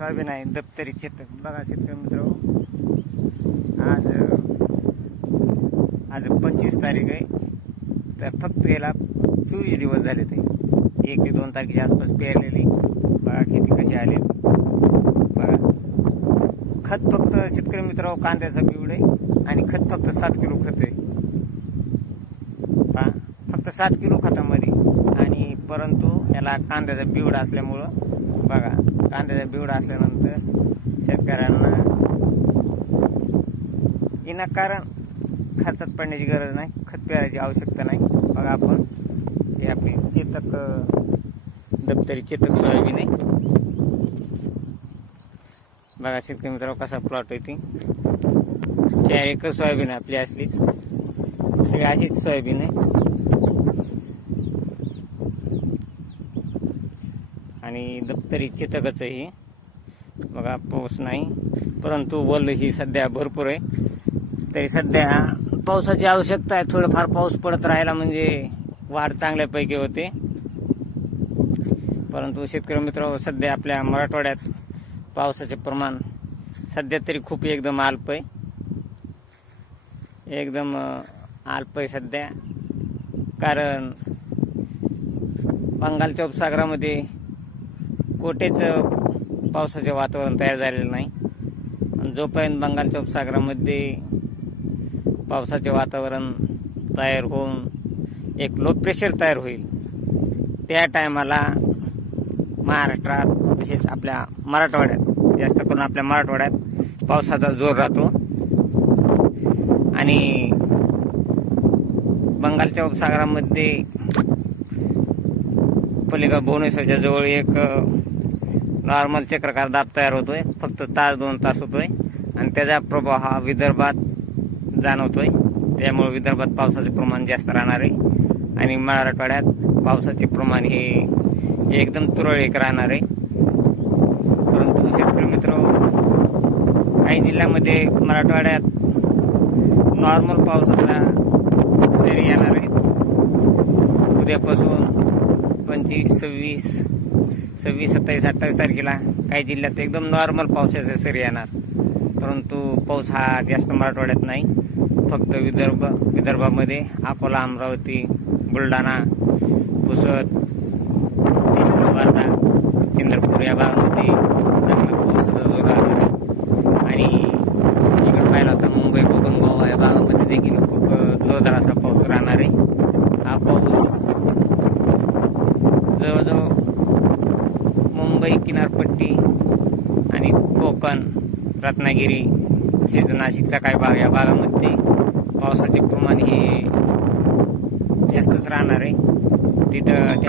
Soybean आहे दप्तरी चेतक। बघा शेतकरी मित्रांनो, आज 25 तारीख आहे, तर फक्त याला 24 दिवस झाले ते 1 ते 2 तारखेच्या आसपास पेरलेली। बघा किती कशी आली। बघा खत फक्त शेतकरी मित्रांनो कांद्याचा बिवड आहे आणि खत फक्त 7 किलो खत आहे। पहा फक्त 7 किलो खतामध्ये, आणि परंतु याला कांद्याचा बिवड असल्यामुळं बघा कांद्याचा बिवड असल्यानंतर शेतकऱ्यांना विनाकारण खर्चात पडण्याची गरज नाही, खत पेरायची आवश्यकता नाही। बघा आपण हे आपली चेतक दप्तरी चेतक सोयाबीन आहे। बघा शेतकरी मित्रांनो कसा प्लॉट आहे ती 4 एकर सोयाबीन आपली असलीच, सगळी अशीच सोयाबीन आहे। आणि दप्तरी चेतकच आहे। बघा पाऊस नाही, परंतु वल ही सध्या भरपूर आहे। तरी सध्या पावसाची आवश्यकता आहे, थोडंफार पाऊस पडत राहिला म्हणजे वाढ चांगल्यापैकी होते। परंतु शेतकरी मित्रांनो सध्या आपल्या मराठवाड्यात पावसाचे प्रमाण सध्या तरी खूप एकदम अल्प आहे, एकदम अल्प आहे सध्या। कारण बंगालच्या उपसागरामध्ये कोठेच पावसाचे वातावरण तयार झालेलं नाही। जोपर्यंत बंगालच्या उपसागरामध्ये पावसाचे वातावरण तयार होऊन एक लो प्रेशर तयार होईल, त्या टायमाला महाराष्ट्रात तसेच आपल्या मराठवाड्यात, जास्त करून आपल्या मराठवाड्यात पावसाचा जोर राहतो। आणि बंगालच्या उपसागरामध्ये पलीकडे भुवनेश्वरच्या जवळ एक नॉर्मल चक्राकार दाब तयार होतोय, फक्त तास 2 तास होतोय, आणि त्याचा प्रभाव हा विदर्भात जाणवतोय। त्यामुळे विदर्भात पावसाचे प्रमाण जास्त राहणार आहे आणि मराठवाड्यात पावसाचे प्रमाण हे एकदम तुरळक राहणार आहे। परंतु शेतकरी मित्रांनो काही जिल्ह्यामध्ये मराठवाड्यात नॉर्मल पावसाचा सरी येणार आहे। उद्यापासून 25, 26, 27, 28 तारखेला काही जिल्ह्यात एकदम नॉर्मल पावसाचा सरी येणार। परंतु पाऊस हा जास्त मराठवाड्यात नाही, फक्त विदर्भामध्ये अकोला, अमरावती, बुलढाणा, पुसद, वर्धा, चंद्रपूर या भागामध्ये चांगला पावसाचा जोर राहणार आहे। आणि इकडे पाहिलं असता मुंबई, कोकण, गोवा या भागामध्ये देखील खूप जोरदार असा पाऊस राहणार आहे। हा पाऊस जवळजवळ मुंबई किनारपट्टी आणि कोकण, रत्नागिरी तसेच नाशिकचा काही भाग या भागामध्ये पावसाचे प्रमाण हे जास्तच राहणार आहे। तिथं